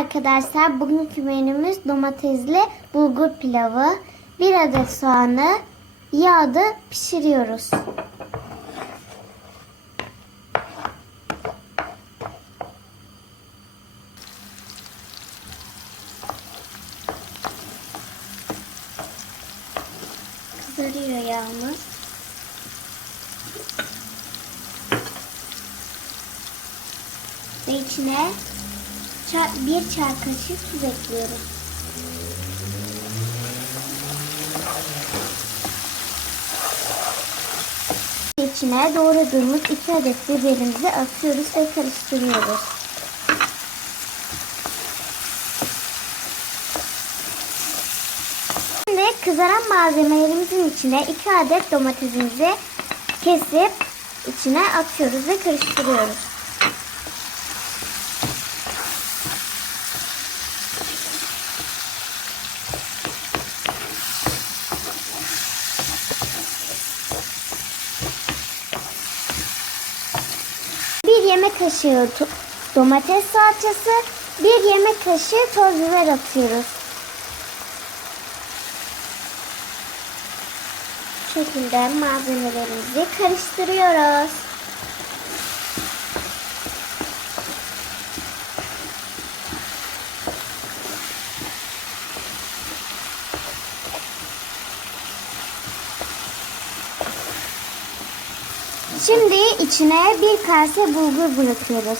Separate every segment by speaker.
Speaker 1: arkadaşlar. Bugünkü menümüz domatesli bulgur pilavı. Bir adet soğanı yağda pişiriyoruz. Kızarıyor yağımız. Ve içine bir çay kaşığı tuz ekliyoruz. İçine doğradığımız iki adet biberimizi atıyoruz ve karıştırıyoruz. Şimdi kızaran malzemelerimizin içine iki adet domatesimizi kesip içine atıyoruz ve karıştırıyoruz. Yemek kaşığı domates salçası, bir yemek kaşığı toz biber atıyoruz. Bu şekilde malzemelerimizi karıştırıyoruz. Şimdi içine bir kase bulgur bırakıyoruz.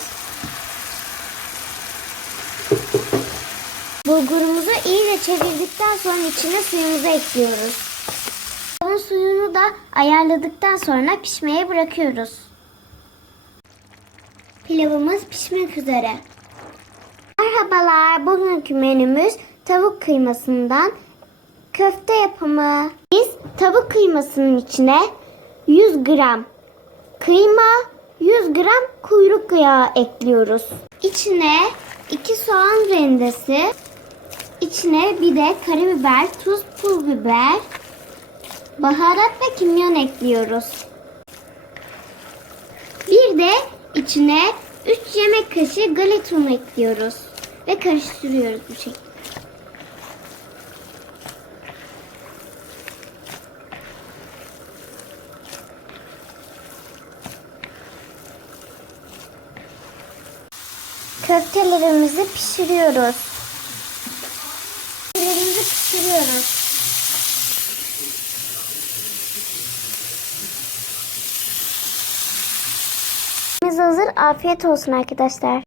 Speaker 1: Bulgurumuzu iyice çevirdikten sonra içine suyumuzu ekliyoruz. Bunun suyunu da ayarladıktan sonra pişmeye bırakıyoruz. Pilavımız pişmek üzere. Merhabalar, bugünkü menümüz tavuk kıymasından köfte yapımı. Biz tavuk kıymasının içine 100 gram kıyma, 100 gram kuyruk yağı ekliyoruz. İçine 2 soğan rendesi, içine bir de karabiber, tuz, pul biber, baharat ve kimyon ekliyoruz. Bir de içine 3 yemek kaşığı galeta unu ekliyoruz ve karıştırıyoruz bu şekilde. Köftelerimizi pişiriyoruz. Köftelerimizi pişiriyoruz. Hazır. Afiyet olsun arkadaşlar.